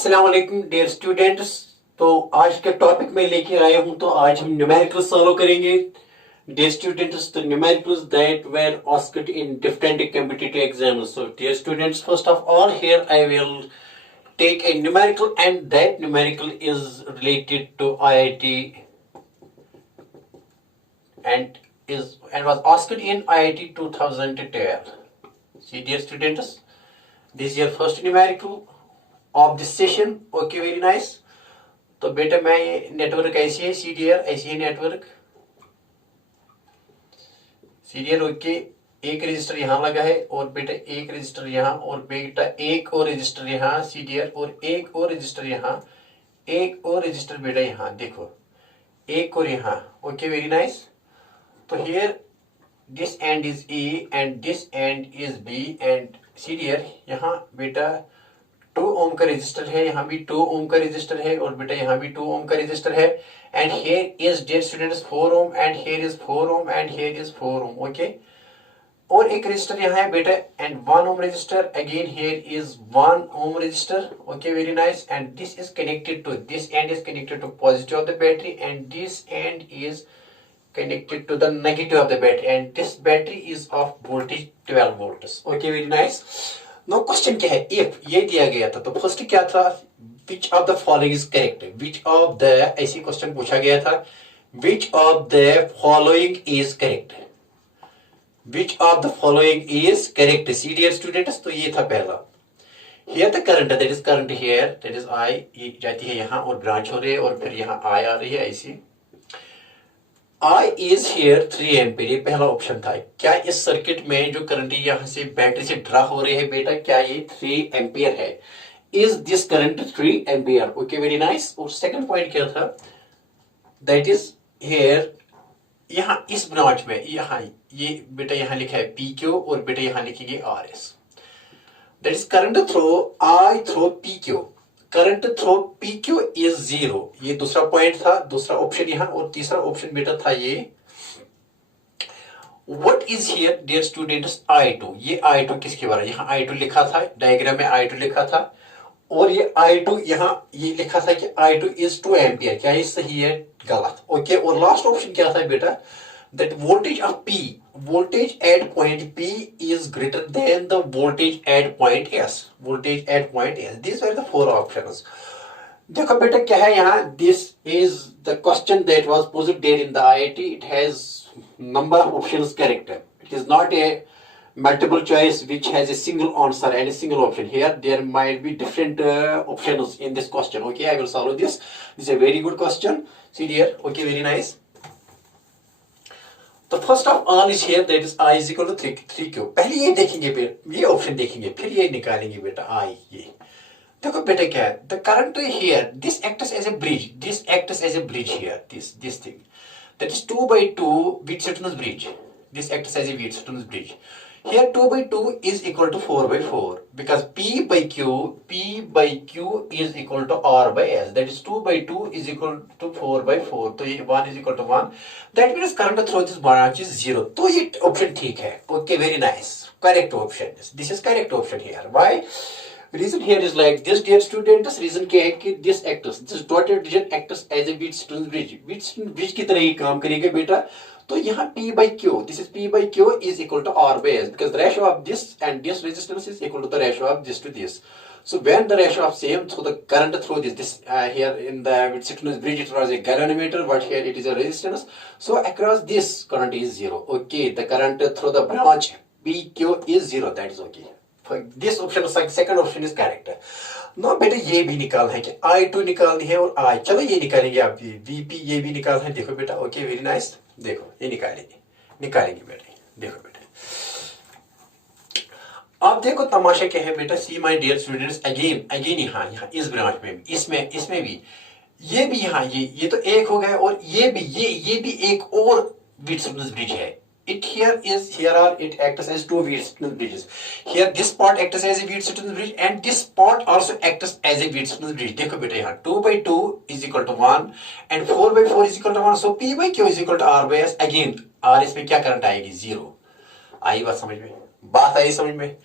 अस्सलाम वालेकुम dear students. तो आज के टॉपिक में लेके आया हूं। तो आज हम न्यूमेरिकल सॉल्व करेंगे डियर स्टूडेंट्स। तो numericals that were asked in different competitive exams. So dear students, first of all here I will take a numerical, and that numerical is related to IIT and was asked in IIT 2012. See dear students, this is your first numerical of this session. Okay, very nice. तो बेटा मैं network ऐसी है CDR, ऐसी है network CDR। Okay, एक register यहाँ लगा है और बेटा एक रजिस्टर यहाँ और बेटा एक और रजिस्टर यहाँ CDR और एक और रजिस्टर यहाँ, एक और रजिस्टर बेटा यहाँ देखो, एक और यहाँ। Okay, very nice. तो here this end is A and this end is B and CDR। यहाँ बेटा 2 ओम का रजिस्टर है, यहाँ भी 2 ओम का रजिस्टर है और बेटा यहाँ भी 2 ओम का रजिस्टर है। And here is dear students 4 ohm and here is 4 ohm and here is 4 ohm. Okay, और एक रजिस्टर यहाँ है बेटा and 1 ohm register, again here is 1 ohm register. Okay, very nice. And this is connected to, this end is connected to positive of the battery and this end is connected to the negative of the battery and this battery is of voltage 12 volts. Okay, very nice. Now question क्या है, if ये दिया गया था तो first क्या था, which of the following is correct, which of the, ऐसी क्वेश्चन पूछा गया था, which of the following is correct, which of the following is correct। see dear students, तो ये था पहला। here the current, that is current here, that is I, ये जाती है यहाँ और ब्रांच हो रही है और फिर यहाँ I आ रही है ऐसी। I is here 3 एम्पीयर, ये पहला ऑप्शन था। क्या इस सर्किट में जो करंट यहाँ से बैटरी से ड्रा हो रही है बेटा, क्या ये 3 एम्पीयर है? Is this current 3 ampere? Okay, very nice. और सेकंड पॉइंट क्या था, दैट इज हियर, यहाँ इस ब्रांच में यहाँ ये बेटा यहाँ लिखा है PQ और बेटा यहाँ लिखेंगे RS। That is current through I through PQ, current through PQ is 0। ये दूसरा पॉइंट था, दूसरा ऑप्शन यहाँ। और तीसरा ऑप्शन बेटा था ये, what is here dear students I2। ये I2 किसके बारे में, यहाँ I2 लिखा था, डायग्राम में I2 लिखा था और ये I2 यहाँ ये लिखा था कि I2 इज 2 एम्पियर। क्या ये सही है, गलत? ओके, और लास्ट ऑप्शन क्या था बेटा, that voltage of P, voltage at point P is greater than the voltage at point S, voltage at point S। These were the 4 options। देखो बेटा क्या है यहाँ, this is the question that was posed there in the IIT। it has number of options correct, it is not a multiple choice which has a single answer and a single option। here there might be different options in this question। okay, I will solve this, this is a very good question। see here, okay, very nice। तो first of all is here, that is I is equal to 3Q। पहले ये देखेंगे, फिर ये option देखेंगे, फिर ये निकालेंगे बेटा I। ये देखो बेटा क्या है, the current here this acts as a bridge, this acts as a bridge here, this thing that is 2/2 Wheatstone's bridge, this acts as a Wheatstone's bridge। here 2/2 is equal to 4/4 because P by Q is equal to R by S, that is 2/2 is equal to 4/4। तो ये 1 is equal to 1, that means current through this branch is 0। तो ये option ठीक है। Okay, very nice, correct option, this is correct option here. Why, reason here is like this dear students, reason क्या है कि this dotted region acts as a Wheatstone's bridge, Wheatstone's bridge की तरह ही काम करेगा बेटा। तो यहाँ P by Q, this is P by Q is equal to R by S because the ratio of this and this resistance is equal to the ratio of this to this। so when the ratio of same, so the current through this here in the Wheatstone's bridge it was a galvanometer, but here it is a resistance, so across this current is 0। okay, the current through the branch PQ is 0, that is okay। this option, second option is correct। No बेटा ये भी निकालना है कि I2 निकालनी है और I, चलो ये निकालेंगे आप, VP ये भी निकालना है। देखो बेटा, ओके, वेरी नाइस। देखो ये निकालेंगे बेटा, देखो बेटा। अब देखो तमाशा क्या है बेटा, see my dear students, again यहाँ इस ब्रांच में भी, इसमें भी, ये भी यहाँ ये तो एक हो गया और ये भी एक और Wheatstone's bridge है। it acts as 2 Wheatstone's bridges। here this part acts as a Wheatstone's bridge and this part also acts as a Wheatstone's bridge। देखो बेटा यहाँ 2/2 is equal to 1 and 4/4 is equal to 1, so P by Q is equal to R by S। again R इसमें क्या current आएगी, 0। आई बात समझ में,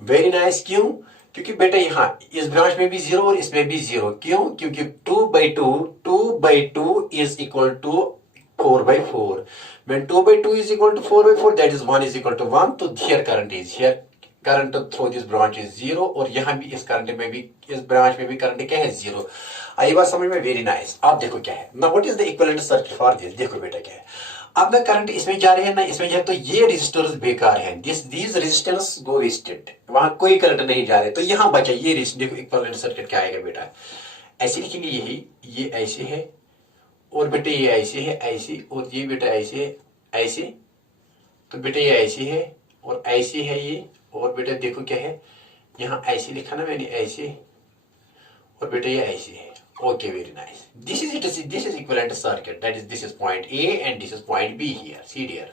very nice. क्यों, क्योंकि बेटा यहाँ इस ब्रांच में भी 0 और इसमें भी 0, क्यों? क्योंकि 2/2 is equal to 4/4. When 2/2 is equal to 4/4, that is 1 is equal to 1. तो here current is here. Current through this branch is 0 और यहाँ भी इस करंट में भी इस ब्रांच में भी करंट क्या है 0. आई बात समझ में? Very nice. अब देखो क्या है ना, what is the equivalent circuit for this. देखो बेटा क्या है, अब ना करंट इसमें जा रहे हैं ना इसमें जाए, तो ये रेजिस्टर्स बेकार हैं. दीज रेजिस्टेंस गो वेस्टेड, वहां कोई करंट नहीं जा रहे, तो यहाँ बचा ये देखो इक्विवेलेंट सर्किट क्या आएगा बेटा, ऐसे लिखेंगे. यही ये ऐसे है और बेटे ये ऐसे है ऐसे, और ये बेटा ऐसे है ऐसे, तो बेटे ये ऐसे है और ऐसे है ये, और बेटा देखो क्या है यहाँ ऐसे लिखा ना मैंने ऐसे, और बेटा ये ऐसे है. Okay, very nice. This is equivalent circuit, that is this is point A and this is point B here. See dear,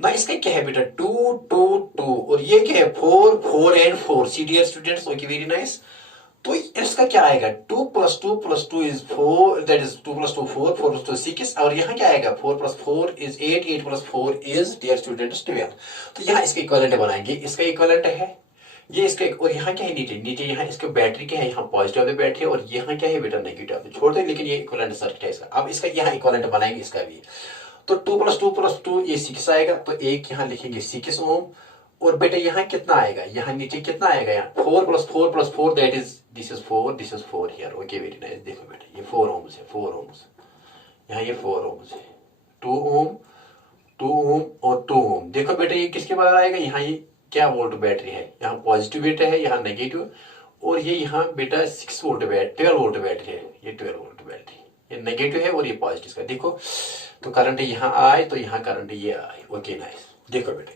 ना इसका क्या है बेटा 2 2 2 और ये क्या है 4 4 and 4. See dear students, okay very nice. तो इसका क्या आएगा 2 + 2 + 2 इज 4, दैट इज 2 + 2 4 4 + 2 6, और यहाँ क्या आएगा 4 + 4 इज 8 8 + 4 इज डियर स्टूडेंट्स 12. तो यहाँ इसका इक्विवेलेंट बनाएंगे, इसका इक्विवेलेंट है ये इसका, और यहाँ क्या है नीचे यहाँ इसका बैटरी क्या है, यहाँ पॉजिटिव वाली बैटरी और यहाँ क्या है बेटा नेगेटिव वाली. छोड़ दे, लेकिन ये इक्विवेलेंट सर्किट है इसका. अब इसका यहाँ इक्विवेलेंट बनाएंगे इसका भी. तो 2 + 2 + 2 ये 6 आएगा, तो एक यहाँ लिखेंगे 6 ओम, और बेटा यहाँ कितना आएगा, यहाँ नीचे कितना आएगा, यहाँ 4 + 4 + 4 that is this is 4 here. Okay very nice. देखो बेटा ये 4 ओम्स है, 4 ओम्स, यहाँ ये 4 ओम्स है, 2 ओम 2 ओम और 2 ओम. देखो बेटा ये किसके बराबर आएगा, यहाँ ये क्या वोल्ट बैटरी है, यहाँ पॉजिटिव बेटा है यहाँ नेगेटिव, और ये यहाँ बेटा 6 वोल्ट बैटरी 12 वोल्ट बैटरी है, ये 12 वोल्ट बैटरी, ये नेगेटिव है और ये पॉजिटिव का. देखो तो करंट यहाँ आए तो यहाँ करंट ये आए. Okay nice. देखो बेटा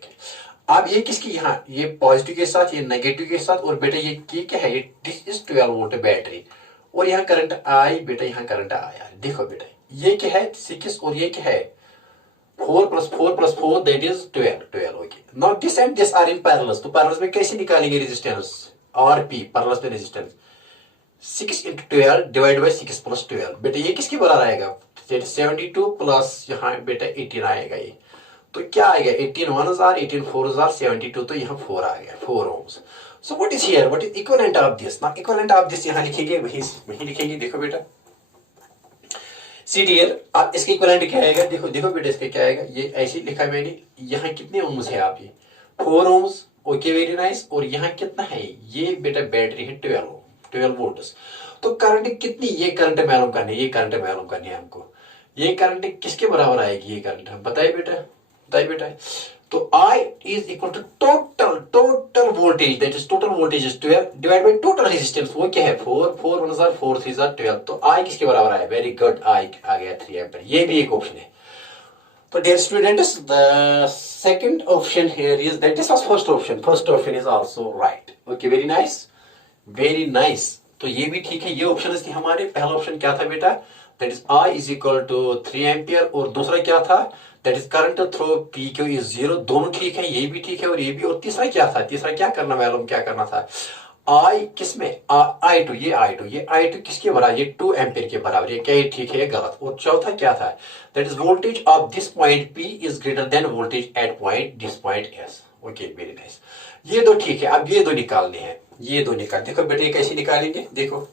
अब ये किसकी, यहाँ ये पॉजिटिव के साथ ये नेगेटिव के साथ, और बेटा ये क्या है, ये दिस इज 12 वोल्ट बैटरी, और यहाँ करंट आई बेटा, यहाँ करंट आया. देखो बेटा ये क्या है 6 और ये क्या है 4 + 4 + 4 that is 12. Okay, now this and this are in parallel. तो पैरेलल में कैसे निकालेंगे रेजिस्टेंस, आरपी पैरेलल में रेजिस्टेंस 6 × 12 डिवाइड बाय 6 + 12. बेटा ये किसके बराबर आएगा, 72 प्लस यहाँ बेटा 18 आएगा ये, तो क्या आएगा 18 1 जार 18 4 जार 72, तो यहाँ 4 आ गया 4 ohms. So what is here, what is equivalent of this. ना इक्विवेलेंट ऑफ दिस यहाँ लिखेंगे, वही लिखेंगे. देखो बेटा सी डियर, आप इसके इक्विवेलेंट क्या आएगा, देखो देखो बेटा इसका क्या आएगा, ये ऐसे लिखा है मैंने, यहाँ कितने ओम्स है आप, ये 4 ओम्स. Okay very nice. और यहाँ कितना है, ये बेटा बैटरी है 12 वोल्ट. तो करंट कितनी, ये करंट मालूम करनी है, ये करंट मालूम करनी है हमको. ये करंट किसके बराबर आएगी, ये करंट बताइए बेटा, बताइए बेटा. तो I is equal to total voltage, that is total voltage is 12 divided by total resistance. वो क्या है 4 4 1 जार 4 3 जार 12. तो I किसके बराबर आया, वेरी गुड, I आ गया 3 एम्पीयर. ये भी एक ऑप्शन है. तो dear students, the second option here is that this was first option. First option is also right. Okay, very nice, very nice. तो ये भी ठीक है, ये ऑप्शन थी हमारे. पहला ऑप्शन क्या था बेटा, that is I is equal to 3 ampere, और दूसरा क्या था, that is current through PQ is 0. दोनों ठीक है, ये भी ठीक है और ये भी. और तीसरा क्या था, तीसरा क्या करना मालूम क्या करना था, I किसमें I2, ये I2 किसके बराबर, ये 2 एम्पीयर के बराबर. ये क्या ठीक है गलत. और चौथा क्या था, that is voltage of this point P is greater than voltage at point this point S. Okay very nice. ये दो ठीक है. अब ये दो निकालने हैं, ये दो निकाल. देखो बेटे कैसे निकालेंगे, देखो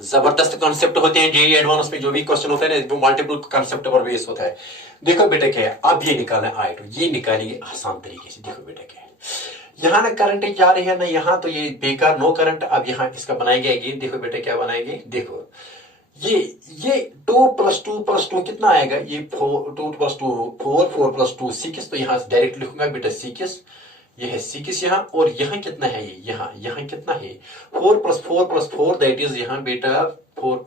जबरदस्त कॉन्सेप्ट होते हैं जेईई एडवांस में, जो भी क्वेश्चन होता है ना वो मल्टीपल कॉन्सेप्ट पर बेस होता है. देखो बेटा क्या है, अब ये निकालना है I2, ये निकालेंगे आसान तरीके से. देखो बेटा क्या है, यहाँ ना करंट जा रही है ना यहाँ, तो ये बेकार नो करंट. अब यहाँ इसका बनाएंगे अगेन. देखो बेटा क्या बनाएंगे, देखो ये 2 + 2 + 2 कितना आएगा, ये 2 + 2 4 4 + 2 6. तो यहाँ डायरेक्ट लिखूंगा बेटा 6, ये है 6 यहाँ, और यहाँ कितना है, ये यहाँ कितना है 4 + 4 + 4 दैट इज यहाँ बेटा 4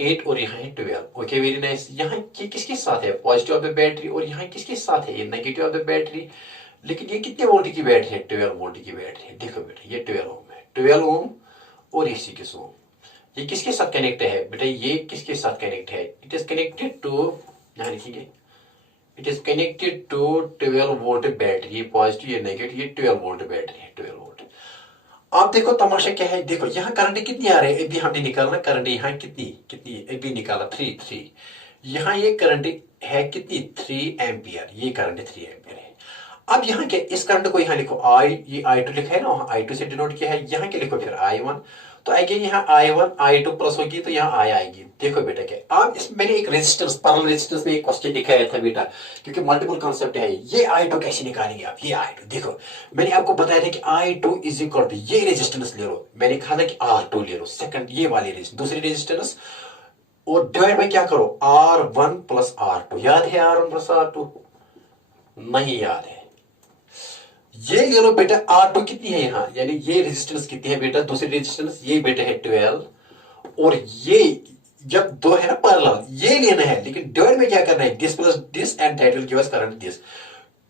8, और यहाँ है 12. Okay very nice. यहाँ ये किसके साथ है, पॉजिटिव ऑफ द बैटरी, और यहाँ किसके साथ है, ये नेगेटिव ऑफ द बैटरी. लेकिन ये कितने वोल्ट की बैटरी है, 12 वोल्ट की बैटरी है. देखो बेटा ये 12 ओम है, 12 ओम और ये 6 ओम. ये किसके साथ कनेक्ट है बेटा, ये किसके साथ कनेक्ट है, इट इज कनेक्टेड टू, यहाँ लिखिए it is connected to 12 volt battery. ये पॉजिटिव ये नेगेटिव, ये 12 वोल्ट बैटरी है 12 वोल्ट. आप देखो तमाशा क्या है, देखो यहाँ करंट कितनी आ रही है, अभी हमने निकालना करंट यहाँ कितनी अभी निकाला 3. यहाँ ये करंट है कितनी 3 एम्पियर, ये करंट 3 एम्पियर है. अब यहाँ क्या, इस करंट को यहाँ लिखो आई, ये I2 लिखा है ना, वहां I2 से डिनोट किया है, यहाँ क्या लिखो फिर I1। तो अगेन यहाँ I1 I2 प्लस होगी तो यहाँ I आएगी। देखो बेटा क्या, अब इसमें मैंने एक रेजिस्टेंस, पैरेलल रेजिस्टेंस में एक क्वेश्चन दिखाया था बेटा, क्योंकि मल्टीपल कॉन्सेप्ट है। ये I2 कैसे निकालेंगे आप, ये I2 देखो, मैंने आपको बताया था कि I2 इज इक्वल टू, ये रेजिस्टेंस ले लो, मैंने कहा था कि R2 ले लो, सेकंड ये वाली रेजिस्टेंस, दूसरी रेजिस्टेंस, और डिवाइड में क्या करो R1 प्लस R2। याद है R1 प्लस R2? नहीं याद है, ये ले लो बेटा। R2 कितनी है यहाँ, यानी ये रेजिस्टेंस कितनी है बेटा, दूसरी रेजिस्टेंस ये बेटा है 12, और ये जब दो है ना पैरेलल, ये लेना है, लेकिन डिवाइड में क्या करना है, this plus this and that will give us current this.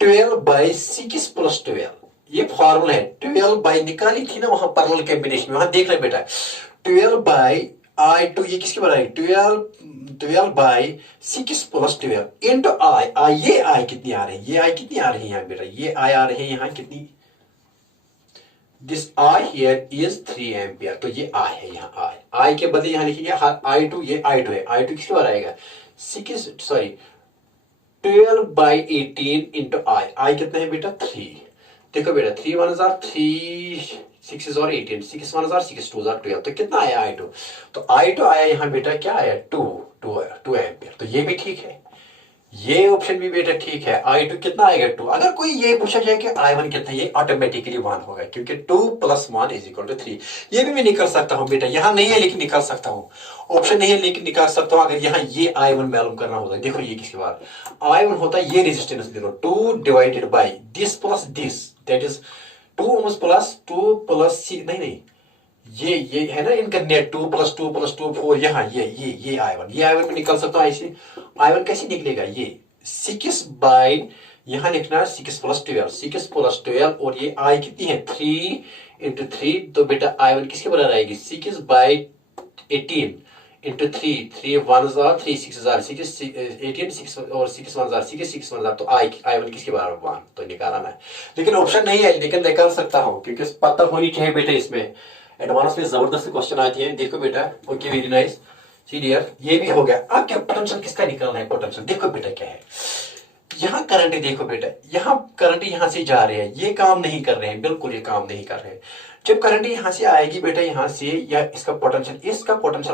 12/6 plus 12, ये फॉर्मूला है। 12 निकाली थी ना वहां पैरेलल कॉम्बिनेशन में, वहां देख रहे बेटा, 12/I2 ये किसके बराबर है, 12/6 प्लस 12 इंटू आई, ये आई कितनी आ रही है, ये आई कितनी आ रही है यहाँ बेटा, ये आई आ रही है यहाँ कितनी, this I hear is 3 ampere, तो ये आई है यहाँ, आई के बदले यहाँ लिखिए I2, ये I2 है, I2 किसके बराबर आएगा, 12/18 इंटू आई कितना है बेटा 3। देखो बेटा 3 1 3, 6 और 18, 6 1 6 2 12, तो कितना आया I2, तो I2 आया यहाँ बेटा क्या आया 2 एम्पियर, तो ये भी ठीक है, ये ऑप्शन भी बेटा ठीक है। I2 कितना आएगा 2। अगर कोई ये पूछा जाए कि I1 कितना, ये ऑटोमेटिकली 1 होगा, क्योंकि 2 + 1 = 3। ये भी मैं निकाल सकता हूं बेटा, यहां नहीं है लेकिन निकाल सकता हूं, ऑप्शन नहीं है लेकिन निकाल सकता हूं। अगर यहाँ ये I1 मालूम करना होता, देखो ये किसके बाद I1 होता है, ये रेजिस्टेंस ले लो, 2 divided by this plus this, that is 2 ohms plus 2 plus 6, नहीं ये है ना इनका नेट, 2 + 2 + 2 4, यहाँ ये I1 में निकल सकता हूँ ऐसे। I1 कैसे निकलेगा, ये 6 बाई, यहाँ लिखना 6 + 12, 6 + 12, और ये I कितनी है 3 × 3, तो बेटा I1 किसके बराबर आएगी 6/18 × 3, 3 1 3, 6 18, 6 और 6 1 6 6 1, तो I1 किसके बराबर 1, तो निकाला ना। लेकिन ऑप्शन नहीं है, लेकिन निकाल सकता हूँ, क्योंकि पता होनी चाहिए बेटा, इसमें एडवांस में जबरदस्त क्वेश्चन आते हैं। देखो बेटा, ओके वेरी नाइस, सी डियर, ये भी हो गया। अब क्या पोटेंशियल किसका निकालना है, पोटेंशियल देखो बेटा क्या है, यहाँ करंट देखो बेटा, यहाँ करंट यहाँ से जा रहे हैं, ये काम नहीं कर रहे हैं, बिल्कुल ये काम नहीं कर रहे हैं। जब करंट यहाँ से आएगी बेटा, यहाँ से, या इसका पोटेंशियल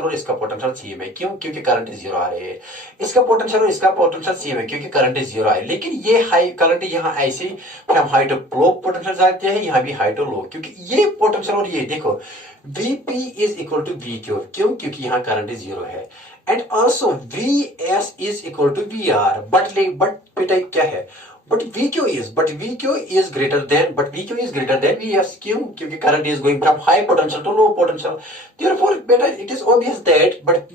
और इसका पोटेंशियल सेम है, क्यों, क्योंकि करंट 0 आ रहे हैं। इसका पोटेंशियल और इसका पोटेंशियल सेम है, क्योंकि करंट 0 आए, लेकिन ये हाई करंट यहाँ ऐसे, फिर हम हाई टू लो पोटेंशियल जाते हैं, यहाँ भी हाई टू लो, क्योंकि ये पोटेंशियल और ये देखो Vp is equal to Vq, क्यों, क्योंकि यहाँ करंट 0 है, and also Vs is equal to Vr, but बेटा क्या है, but VQ is greater than Vs, क्यों, क्योंकि current is going from high potential to low potential, therefore beta it is obvious that but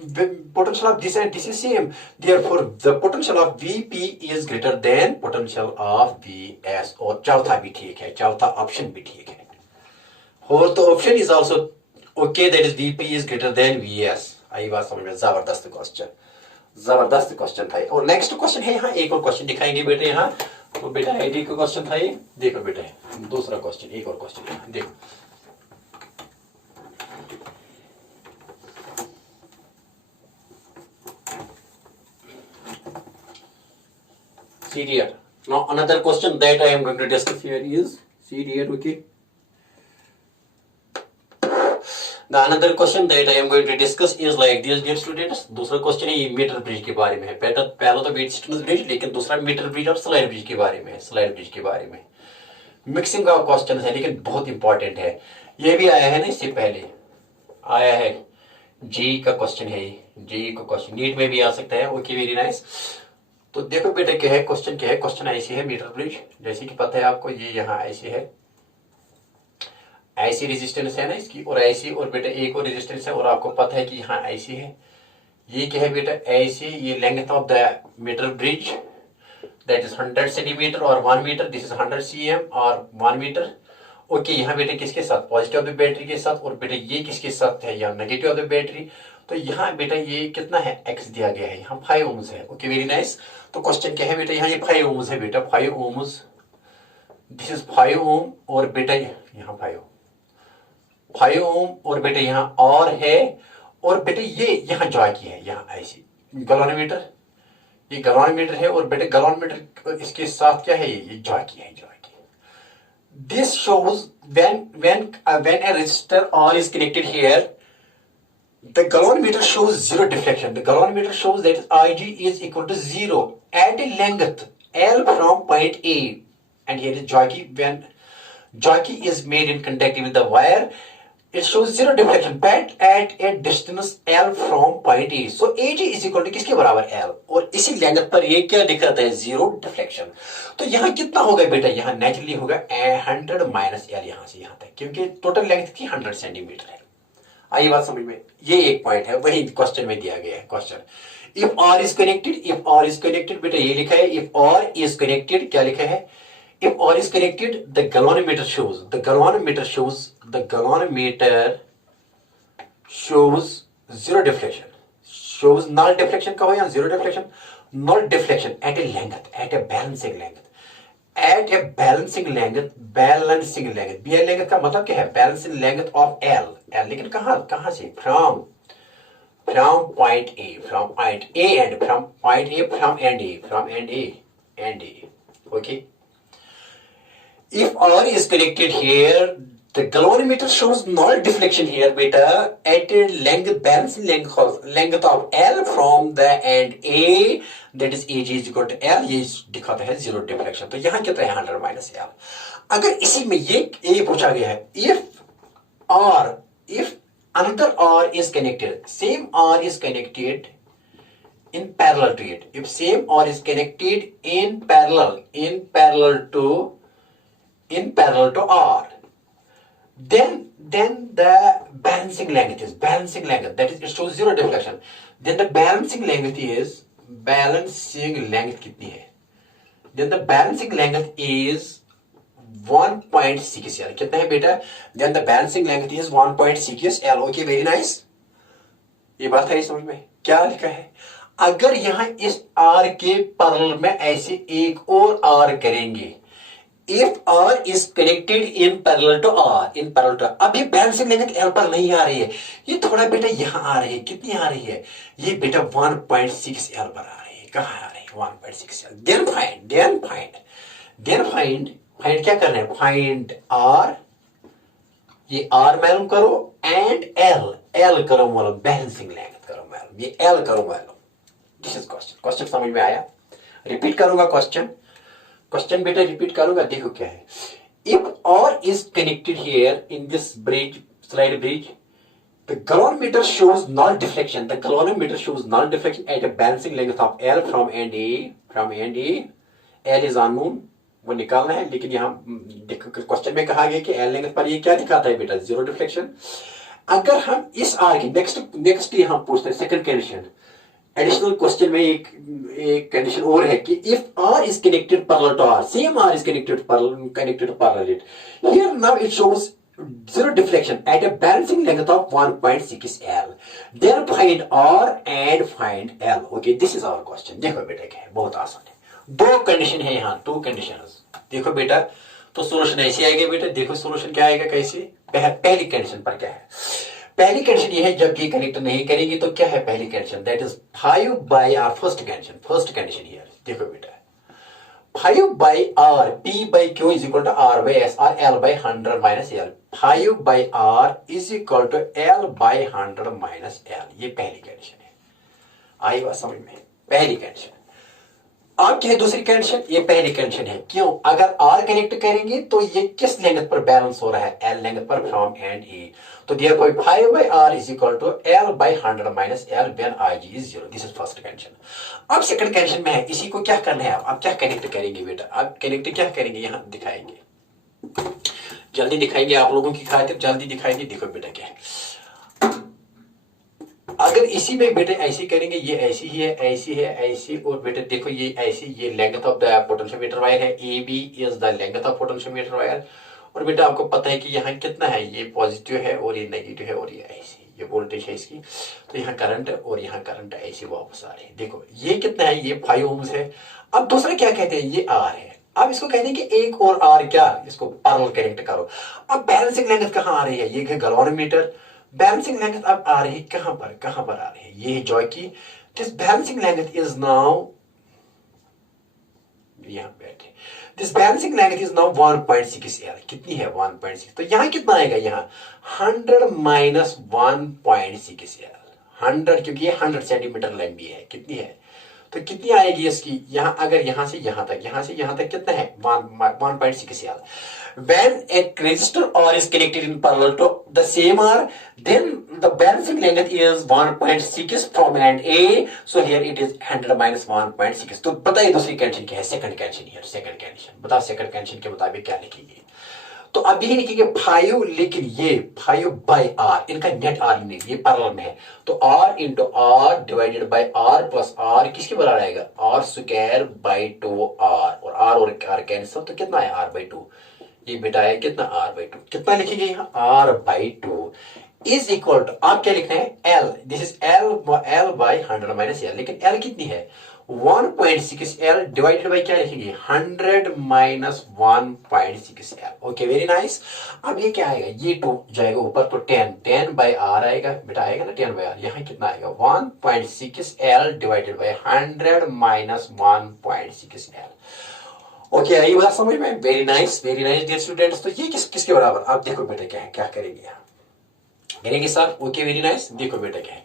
potential of this and this is same, therefore the potential of Vp is greater than potential of Vs, और चौथा भी ठीक है, चौथा option भी ठीक है। Fourth option is also okay, that is Vp is greater than Vs। आई बात समझ में, जबरदस्त क्वेश्चन था। और नेक्स्ट क्वेश्चन है, यहाँ एक और क्वेश्चन दिखाएंगे बेटे, यहाँ तो बेटा आईडी का क्वेश्चन था ये, देखो बेटा दूसरा क्वेश्चन, एक और क्वेश्चन है, देखो see here, now another question that I am going to discuss here is, see here, okay, the another question that I am going to discuss is like this, dear students। दूसरा question है ये metre bridge के बारे में है, पहला तो wait distance bridge, लेकिन दूसरा मीटर ब्रिज और स्लाइड ब्रिज के बारे में है, स्लाइड ब्रिज के बारे में मिक्सिंग का क्वेश्चन है, लेकिन बहुत इंपॉर्टेंट है। ये भी आया है ना, इससे पहले आया है, जेई का क्वेश्चन है, जेई का क्वेश्चन नीट में भी आ सकता है। Okay very nice. तो देखो बेटा क्या है क्वेश्चन, क्या है क्वेश्चन, ऐसे है मीटर ब्रिज, जैसे कि पता है आपको, ये यहाँ ऐसे है, ऐसी रेजिस्टेंस है ना इसकी, और ऐसी, और बेटा एक और रेजिस्टेंस है, और आपको पता है कि यहाँ ऐसी है, ये क्या है बेटा ऐसे, ये length of the metre bridge that is 100 centimetre और 1 मीटर, दिस इज 100 cm और 1 मीटर। ओके, यहाँ बेटा किसके साथ, पॉजिटिव ऑफ द बैटरी के साथ, और बेटा ये किसके साथ है, यहाँ नेगेटिव ऑफ द बैटरी। तो यहाँ बेटा ये कितना है, x दिया गया है, यहाँ 5 ohms है। Okay very nice. तो क्वेश्चन क्या है बेटा, यहाँ ये 5 ohms है बेटा, 5 ohms, दिस इज 5 ohm, और बेटा यहाँ 5 ohm, और बेटा यहाँ और है, और बेटा ये यहाँ जॉय की है, यहाँ ऐसी गैल्वेनोमीटर, ये गैलोनमीटर है और बेटे गैलोनमीटर इसके साथ क्या है, ये जॉकी है, jockey. This shows when a resistor R is connected here, the galvanometer shows zero deflection. The galvanometer shows that Ig is equal to 0 at a length L from point A, and here is jockey. When jockey is made in contact with the wire, it shows zero deflection but at a distance L from point A. So Ag is equal to किसके बराबर L, और इसी length पर ये क्या दिखाता है, zero deflection. तो यहाँ कितना होगा बेटा, यहाँ नेचुरली होगा 100 माइनस L यहाँ से यहाँ तक, क्योंकि टोटल लेंथ की 100 सेंटीमीटर है। आई बात समझ में, ये एक पॉइंट है, वही क्वेश्चन में दिया गया है। Question if R is connected, if R is connected बेटा ये लिखा है, if R is connected क्या लिखा है, if R is connected, the galvanometer shows zero deflection, shows null deflection का हो या zero deflection, null deflection at a length, at a balancing length, balancing length, BL length का मतलब क्या है, balancing length of L, लेकिन कहाँ से, from point A, from end A, okay. If R is connected here, the galvanometer shows null deflection here beta at a length, balancing length of L from the end A, that is Ag is equal to L, ये दिखाता है zero deflection। तो यहाँ कितना है 100 minus L। अगर इसी में ये पूछा गया है, if another R is connected, same R is connected in parallel to it, if same R is connected in parallel to R, then the balancing length, that is it shows zero deflection, then the balancing length कितनी है, then the balancing length is 1.6 L। कितना है बेटा, then the balancing length is 1.6 L। Okay, very nice. ये बात है समझ में, क्या लिखा है, अगर यहाँ इस R के पैरेलल में ऐसे एक और R करेंगे, if R is connected in parallel to R, अब ये बैलेंसिंग लेंथ L पर नहीं आ रही है, ये थोड़ा बेटा यहाँ आ रही है, कितनी आ रही है, ये बेटा 1.6 L पर आ रही है, कहाँ आ रही है 1.6 L। then find क्या करना है, find R, ये R मालूम करो and L करो मालूम, बैलेंसिंग लेंथ करो मालूम, ये L करो मालूम। दिस इज क्वेश्चन समझ में आया, रिपीट करूंगा क्वेश्चन बेटा रिपीट करूंगा, देखो क्या है। If R is connected here in this slide bridge, the galvanometer shows null deflection. At a balancing length of L from end A. L is unknown, वो निकालना है, लेकिन यहाँ देखो क्वेश्चन में कहा गया कि L लेंथ पर ये क्या दिखाता है बेटा, जीरो डिफ्लेक्शन। अगर हम इस R की नेक्स्ट यहाँ पूछते हैं सेकंड कंडीशन, एडिशनल क्वेश्चन में एक कंडीशन और है कि if R is connected parallel to R, same R is connected to parallel it, here now it shows zero deflection at a balancing length of 1.6 L, then find R and find L। okay, this is our question। देखो बेटा क्या है, बहुत आसान है, दो condition है यहाँ, दो कंडीशंस। देखो बेटा तो सोल्यूशन ऐसे आएगा बेटा, देखो सोल्यूशन क्या आएगा, कैसे, पहली कंडीशन पर क्या है, पहली कंडीशन ये है जब ये कनेक्ट नहीं करेगी तो क्या है पहली condition, that is 5 by R. First condition here देखो बेटा, 5 by R, P by Q is equal to R by S, और L by 100 minus L. 5 by R is equal to L by 100 minus L, ये पहली condition है। आई बात समझ में, पहली कंडीशन। अब क्या है दूसरी कंडीशन, ये पहली कंडीशन है, क्यों, अगर R कनेक्ट करेंगे तो ये किस लेंथ पर बैलेंस हो रहा है, L लेंथ पर फ्रॉम एंड E। तो therefore 5 by R is equal to L by 100 minus L when Ig is 0। This is first condition. अब सेकंड कंडीशन में है, इसी को क्या करना है, अब क्या कनेक्ट करेंगे बेटा, अब कनेक्ट क्या करेंगे, यहाँ दिखाएंगे, जल्दी दिखाएंगे आप लोगों की खातिर, जल्दी दिखाएंगे। देखो बेटा क्या है, अगर इसी में बेटे ऐसे करेंगे, ये ऐसी ही है, ऐसी, और बेटे देखो ये ऐसी, ये length of the potentiometer wire है, A B is the length of potentiometer wire. और बेटा आपको पता है कि यहाँ कितना है, ये पॉजिटिव है और ये नेगेटिव है और ये ऐसी, ये वोल्टेज है इसकी, तो यहाँ करंट और यहाँ करंट ऐसे वापस आ रही है। देखो ये कितना है, ये 5 ओम्स है। अब दूसरा क्या कहते हैं, ये R है। अब इसको कहते हैं कि एक और R क्या, इसको पैरेलल कनेक्ट करो। अब बैलेंसिंग लेंथ कहाँ आ रही है, ये है गैल्वेनोमीटर, बैलेंसिंग लेंथ अब आ रही है कहां पर आ रही है, ये है jockey. This balancing length is now यहाँ बैठे। This balancing length is now 1.6 L। कितनी है 1.6। तो यहाँ कितना आएगा, यहाँ 100 माइनस 1.6 L। 100 क्योंकि ये 100 सेंटीमीटर लंबी है। कितनी है, तो कितनी आएगी इसकी, यहाँ अगर यहाँ से यहाँ तक कितना है 1.6 L। When a resistor R is connected in parallel to the same R, then the balancing length is 1.6 from end A. So here it is 100 minus 1.6। तो बताइए दूसरी कंडीशन क्या है, second condition. Here second condition बताओ, second condition के मुताबिक क्या लिखेंगे। तो अब यही लिखेंगे 5, लेकिन ये 5 बाई आर, इनका नेट आर नहीं, ये पैरेलल में है। तो R into R divided by R plus R किसके बराबर आएगा, आर स्क्वायर बाई 2R। और आर कैंसिल, तो कितना है आर बाई 2। ये बेटा है कितना आर बाई 2। कितना लिखेंगे यहाँ R by 2 is equal to, आप क्या लिखना है L. This is L by 100 minus L. लेकिन एल कितनी है 1.6 L डिवाइडेड बाई क्या लिखेंगे 100 minus 1.6 L। Okay very nice. अब ये क्या आएगा, ये 2 जाएगा ऊपर, तो 10 बाई आर आएगा बेटा, आएगा ना 10 बाई आर। यहाँ कितना आएगा 1.6 L divided by 100 minus 1.6 L। Okay I बात समझ में, वेरी नाइस डियर स्टूडेंट्स। तो ये किसके बराबर, आप देखो बेटा क्या है, क्या करेंगे यहाँ करेंगे सर। ओके वेरी नाइस, देखो बेटा क्या है,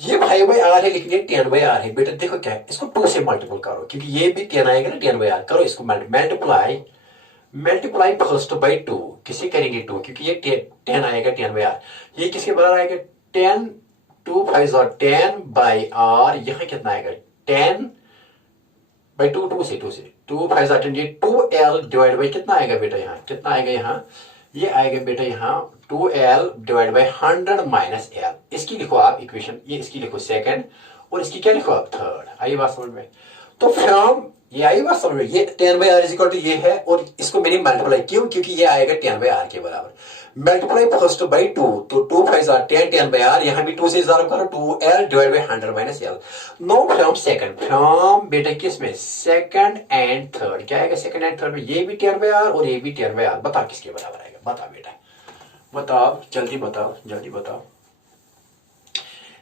ये 5 बाई आर है, लेकिन ये 10 बाई आर है। बेटा देखो क्या है, इसको 2 से मल्टीपल करो, क्योंकि ये भी 10 आएगा ना 10 बाई आर। करो इसको मल्टीप्लाई फर्स्ट बाई 2। किसे करेंगे 2, क्योंकि ये 10 आएगा 10 बाई आर। ये किसके बराबर आएगा 10 2 5 और 10 बाई आर। यहाँ कितना आएगा 10 बाई 2 2 से 2 5 10, ये 2L डिवाइड बाई कितना आएगा बेटा, यहाँ कितना आएगा, यहाँ ये आएगा बेटा यहाँ 2L divide by 100 minus L। इसकी लिखो आप इक्वेशन, ये इसकी लिखो सेकंड, और इसकी क्या लिखो आप थर्ड। आई बात समझ में। तो फ्रॉम ये आई बात समझ में, ये 10 by R is equal to ये है, और इसको मैंने मल्टीप्लाई क्यों, क्योंकि ये आएगा 10 बाई आर के बराबर। मल्टीप्लाई फर्स्ट बाई 2, तो 2 5 10 बाई आर, यहाँ भी 2 से इजाफा करो 2L divide by 100 minus L। Know from second, from बेटा किस में सेकंड एंड थर्ड, क्या आएगा सेकंड एंड थर्ड में, ये भी 10 बाई आर और ये भी 10 बाई आर। बताओ किसके बराबर आएगा, बताओ बेटा बताओ, जल्दी बताओ।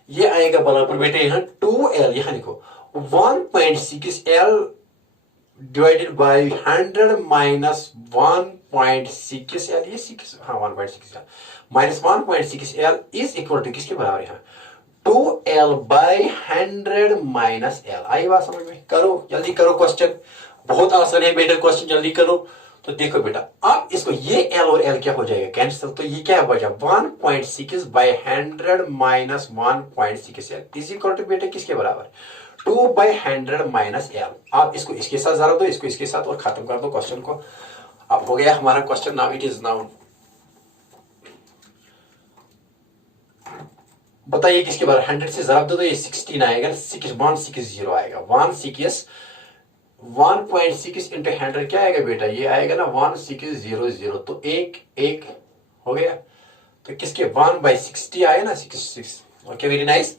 ये आएगा बराबर बेटे यहाँ 2L, यहाँ लिखो 1.6 L divided by 100 minus 1.6 L। ये 6 हाँ 1.6 L minus 1.6 L is equal to किसके बराबर है 2L बाई 100 माइनस L। आई बात समझ में। करो जल्दी करो, क्वेश्चन बहुत आसान है बेटा, क्वेश्चन जल्दी करो। तो देखो बेटा अब इसको ये L और L क्या हो जाएगा कैंसिल, तो ये क्या बचा 1.6 by 100 minus 1.6 L is equal to बेटा किसके बराबर 2 बाई 100 माइनस L। आप इसको इसके साथ जरा दो, इसको इसके साथ, और खत्म कर दो क्वेश्चन को। अब हो गया हमारा question. Now it is now, बताइए किसके बराबर 100 से जरा दो तो ये 16 आएगा, 160 आएगा। 1.6 इंटू 100 क्या आएगा बेटा, ये आएगा ना 1600। तो एक हो गया, तो किसके 1/60 आया ना 66। Okay very nice.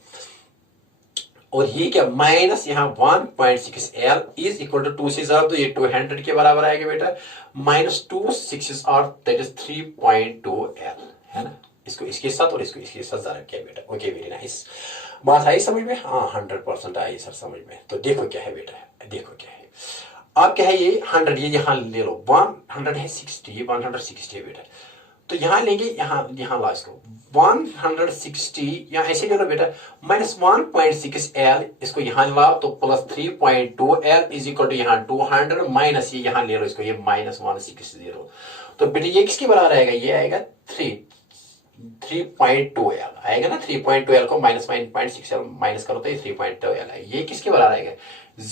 और ये क्या माइनस यहाँ 1.6 L इज इक्वल टू 2 से ज्यादा, तो ये 200 के बराबर आएगा बेटा, माइनस 2 6 और दैट इज 3.2 L है ना। इसको इसके साथ और इसको इसके साथ ज्यादा किया बेटा। ओके वेरी नाइस, बात आई समझ में, हाँ 100% आई सर समझ में। तो देखो क्या है बेटा, देखो क्या है, आप क्या है ये 100 ये यहाँ ले लो, 100 है 60, ये 160 है बेटा। तो यहाँ लेंगे, यहाँ ला इसको 160, यहाँ ऐसे ले लो बेटा, माइनस 1.6 L इसको यहाँ लाओ, तो plus 3.2 L is equal to यहाँ 200 माइनस ये यहाँ ले लो इसको, ये माइनस 160। तो बेटा ये किसके बराबर आएगा, ये आएगा 3.2 L आएगा ना। 3.2 L को माइनस 1.6 L माइनस करो तो ये 3.2 L है। ये किसके बराबर आएगा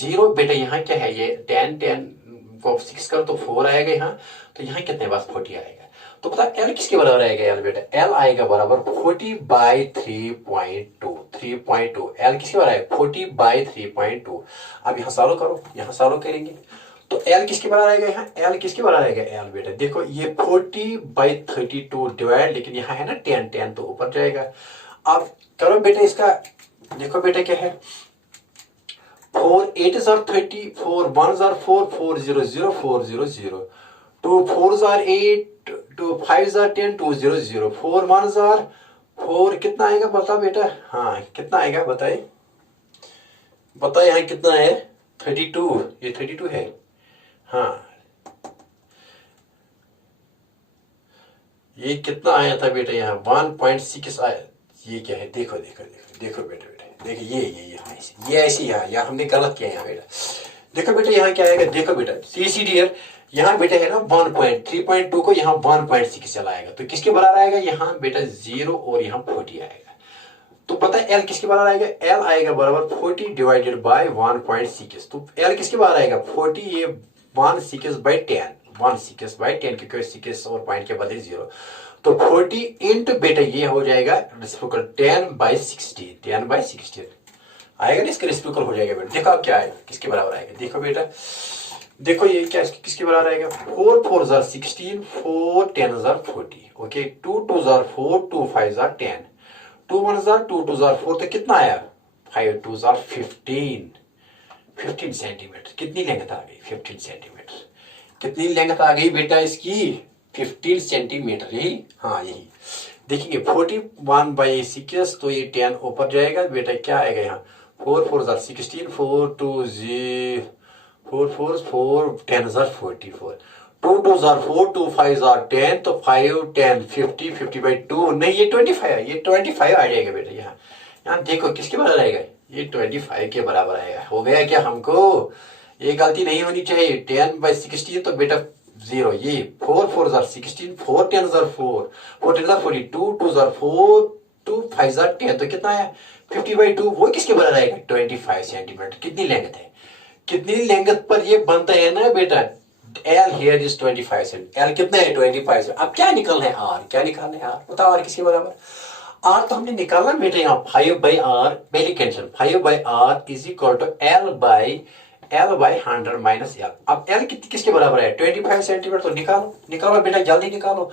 0। बेटा यहाँ क्या है, ये 10 को 6 करो तो 4 आएगा यहाँ, तो यहाँ कितने पास 40 आएगा। तो पता L किसके बराबर आएगा यार बेटा, L आएगा बराबर 40 बाई 3.2। L किसके बराबर है 40 बाई 3.2। अब यहाँ सॉल्व करो, यहाँ सॉल्व करेंगे तो L किसके बराबर आएगा, यहाँ L किसके बराबर आएगा L बेटा, देखो ये 40 बाई 32 डिवाइड, लेकिन यहाँ है ना 10 तो ऊपर जाएगा। अब करो बेटा इसका, देखो बेटा क्या है 4 8 are 30, 4 1s are 4, 4 0 0 4 0 0, 2 4s are 8, 2 5s are 10, 2 0 0, 4 1s are 4, कितना आएगा बता बेटा, हाँ कितना आएगा बताए, बताए यहाँ कितना है 32, ये 32 है, हाँ, ये कितना आया था बेटा यहाँ 1.6 आया। ये क्या है, देखो देखो देखो देखो बेटा बेटा देखो, ये यहाँ ये ऐसे यहाँ हमने गलत किया यहाँ बेटा। देखो बेटा यहाँ क्या आएगा, देखो बेटा CCDR यहाँ बेटा है ना 1.3.2 को यहाँ 1.6 से लाएगा तो किसके बराबर आएगा, यहाँ बेटा 0 और यहाँ 40 आएगा। तो पता है L किसके बराबर आएगा, L आएगा बराबर 40 डिवाइडेड बाय 1.6। तो L किसके बराबर आएगा 40, ये 1/6 क्योंकि 6 और पॉइंट के बदले 0। तो 40 इंटू बेटा ये हो जाएगा रेसिप्रोकल 10/60 आएगा ना, इसका रेसिप्रोकल हो जाएगा बेटा। देखो अब क्या आएगा, किसके बराबर आएगा, देखो बेटा देखो ये क्या किसके बराबर आएगा, 4 4 16, 4 10 40। ओके, 2 2 4, 2 5 10, 2 1 2 2 4, तो कितना आया 5 2 15 सेंटीमीटर। कितनी लेंथ आ गई 15 सेंटीमीटर। कितनी लेंथ आ गई बेटा इसकी 15 सेंटीमीटर। यही, हाँ यही देखेंगे 41/6 तो ये 10 ऊपर जाएगा बेटा, क्या आएगा यहाँ 4 4 16, 4 2 4 4 4 10 44, 2 2 4, 2 5 10, तो 5 10 50 50/2 नहीं, ये 25 है, ये 25 आ जाएगा बेटा। यहाँ देखो किसके बराबर आएगा, ये 25 के बराबर आएगा। हो गया क्या, हमको ये गलती नहीं होनी चाहिए। 10/16 तो बेटा 0, ये 4 4 16, 4 10 4, 4 10 40, 2 2 4, 2 5 10, तो कितना आया 50/2। वो किसके बराबर आएगा 25 सेंटीमीटर। कितनी लेंथ है, कितनी लेंथ पर ये बनता है ना बेटा, L here is 25 centimetre. L कितना है 25। अब क्या निकलना है R, क्या निकालना है R, बताओ R किसके बराबर। R तो हमने निकालना बेटा यहाँ 5/R, पहले cancel 5/R is equal to L/100 minus L। अब L किसके बराबर है 25 सेंटीमीटर। तो निकालो निकालो बेटा, जल्दी निकालो।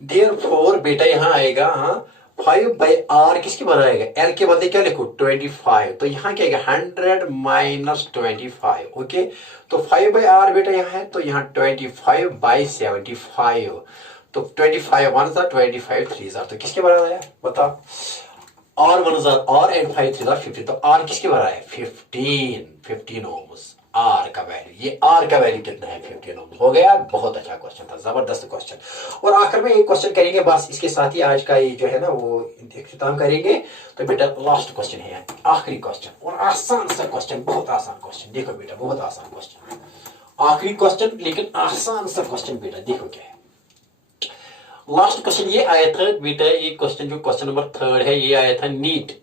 देयरफॉर बेटा यहाँ आएगा, हाँ 5/R किसके बराबर आएगा, L के बदले क्या लिखो 25, तो यहाँ क्या आएगा 100 माइनस 25। ओके, तो 5/R बेटा यहाँ है, तो यहाँ 25/75, तो 25 1 25 3 तो किसके बराबर है बताओ। और 1 और एंड 5 3 50, तो R किसके बराबर है 15 ओम्स। R का वैल्यू, ये R का वैल्यू कितना है 15 ओम्स। हो गया, बहुत अच्छा क्वेश्चन था, जबरदस्त क्वेश्चन। और आखिर में एक क्वेश्चन करेंगे बस, इसके साथ ही आज का ये जो है ना वो इख्तिताम करेंगे। तो बेटा लास्ट क्वेश्चन है, आखिरी क्वेश्चन, और आसान सा क्वेश्चन, बहुत आसान क्वेश्चन। देखो बेटा बहुत आसान क्वेश्चन, आखिरी क्वेश्चन लेकिन आसान सा क्वेश्चन बेटा। देखो क्या है, लास्ट क्वेश्चन ये आया था बेटा, ये क्वेश्चन जो क्वेश्चन नंबर 3 है, ये आया था नीट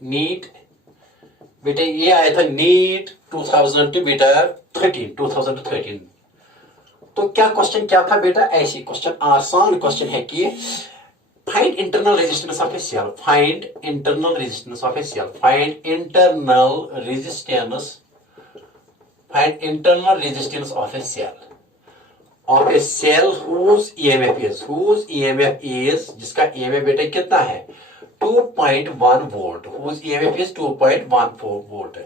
बेटा, ये आया था नीट 2013। तो क्या क्वेश्चन क्या था बेटा, ऐसी क्वेश्चन, आसान क्वेश्चन है कि find internal resistance of a cell, find internal resistance of a cell, find internal resistance of a cell, of a cell whose EMF is, जिसका EMF बेटा कितना है 2.1 volt, whose EMF is 2.14 volt,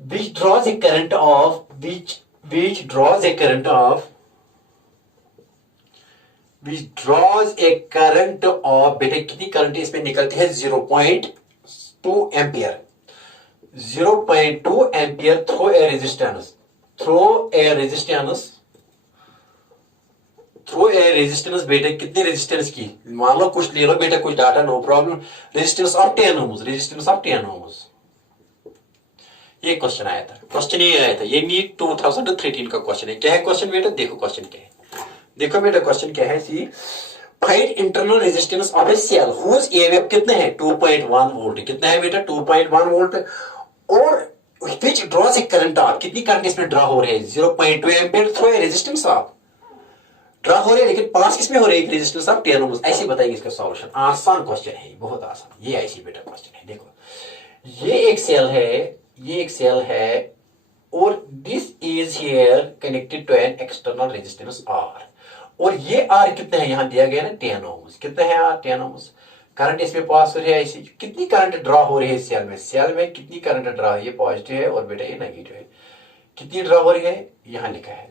which draws a current of बेटा कितनी current इसमें निकलती है 0.2 ampere, 0.2 ampere throw ए resistance बेटा, कितने रेजिस्टेंस की, मान लो कुछ ले लो बेटा, कुछ data, no problem. Resistance of 10 ohms. ये क्वेश्चन आया था, ये नीट 2013 का क्वेश्चन है। क्या है क्वेश्चन बेटा, देखो क्वेश्चन क्या है, देखो बेटा क्वेश्चन क्या है, C find internal resistance of a cell whose EMF कितने हैं 2.1 वोल्ट, कितना है बेटा 2.1 वोल्ट, और which draws a current of, कितनी करंट इसमें ड्रॉ हो रही है 0.2 ampere through a resistance of, draw हो रही है लेकिन पास किसमें हो रही है रेजिस्टेंस ऑफ 10 ओम्स। ऐसे बताएंगे इसका सॉल्यूशन, आसान क्वेश्चन है, बहुत आसान। ये ऐसी बेटा क्वेश्चन है, देखो ये एक सेल है और this is here connected to an external resistance R, और ये R कितना है यहाँ दिया गया ना 10 ओम्स, कितना है R 10 ओम्स। करंट इसमें पास हो रही है ऐसी, कितनी करंट ड्रॉ हो रही है सेल में कितनी करंट ड्रॉ है, ये पॉजिटिव है और बेटा ये नेगेटिव है, कितनी ड्रॉ हो रही है यहां लिखा है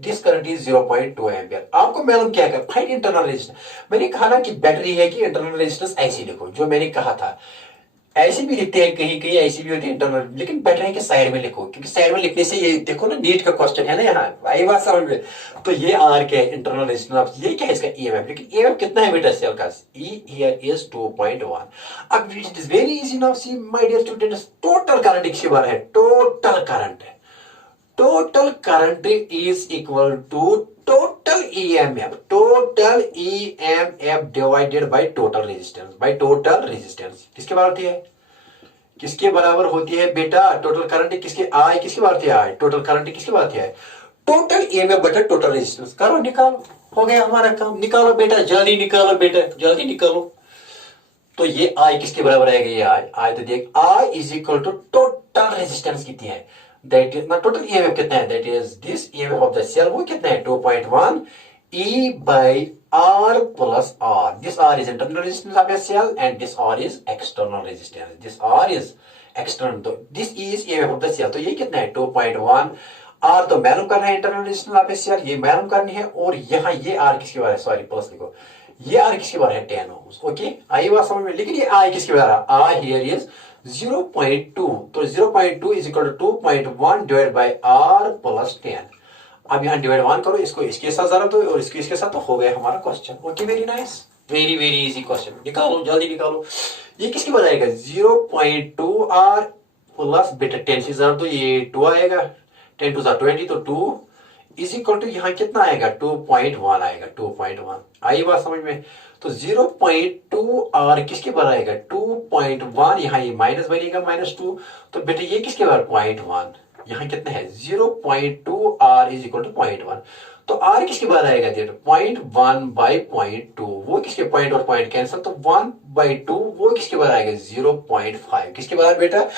दिस करंट इज 0.2 एम्पियर। आपको मालूम क्या कर फाइंड इंटरनल रेजिस्टेंस, मैंने कहा ना कि बैटरी है कि इंटरनल रेजिस्टेंस ऐसे लिखो, जो मैंने कहा था ऐसे भी लिखते हैं, कहीं कहीं ऐसी भी होती है इंटरनल, लेकिन बेटर है कि साइड में लिखो, क्योंकि साइड में लिखने से ये देखो ना, नीट का क्वेश्चन है ना यहाँ, आई बात समझ में। तो ये आर क्या है, इंटरनल रेजिस्टेंस, ये क्या है इसका ईएमएफ, लेकिन ईएमएफ कितना है बेटा सेल का, ई हियर इज 2.1। अब it is very easy now, see my dear students, total current किसके बारे है, टोटल करंट है, total current is equal to total EMF, total EMF divided by total resistance, by total resistance। किसके बराबर होती है, किसके बराबर होती है बेटा, टोटल करंट किसके, आई किसके बराबर होती है, आई टोटल करंट किसके बराबर होती है, टोटल EMF बटा टोटल रेजिस्टेंस। करो निकालो, हो गया हमारा काम, निकालो बेटा, जल्दी निकालो बेटा, जल्दी निकालो। तो ये आई किसके बराबर आएगा, ये आई तो देख, I is equal to total resistance कितनी है, दैट इज ना, टोटल ईएमएफ कितना है, that is this EMF of the cell, वो कितना है 2.1 E by R plus R। This R is internal resistance of a cell and this R is external resistance, this R is external, तो this is EMF of the cell, तो ये कितना है 2.1। R तो मालूम करना है, internal resistance of a cell ये मालूम करनी है, और यहाँ ये R किसके बारे है, सॉरी प्लस लिखो, ये R किसके बारे है 10 ohms, ओके आई बात समझ में। लेकिन ये I किसके बारे है, I here is 0.2, तो 0.2 is equal to 2.1 divided by R plus 10। अब यहाँ डिवाइड 1 करो, इसको इसके साथ जरा दो और इसको इसके साथ, तो हो गया हमारा question. Okay very nice, very very easy question, निकालो जल्दी निकालो। ये किसके बाद आएगा 0.2 R प्लस बेटा 10 से जरा दो, ये 2 आएगा, 10 2 20, तो 2 इज इक्वल टू यहाँ कितना आएगा 2.1 आएगा, 2.1 आई बात समझ में। तो 0.2 R किसके बार आएगा 2.1, यहाँ ये माइनस बनेगा -2, तो बेटा ये किसके बार 0.1, यहाँ कितना है 0.2 R इज इक्वल टू 0.1, तो R किसके बाद आएगा 0.1 बाई 0.2, वो किसके पॉइंट और पॉइंट कैंसिल, तो 1/2 वो किसके बाद आएगा 0.5, किसके बाद बेटा।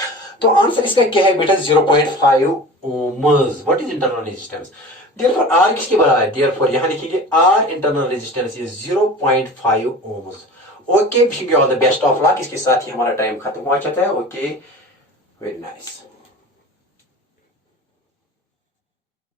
तो आंसर इसका क्या है बेटा 0.5 ohms। What is internal resistance, therefore R किसके बराबर है, देयरफॉर यहाँ लिखिए R internal resistance is 0.5 ohms। Okay, wishing you all the best of luck. इसके साथ ही हमारा टाइम खत्म हो जाता है। Okay, very nice.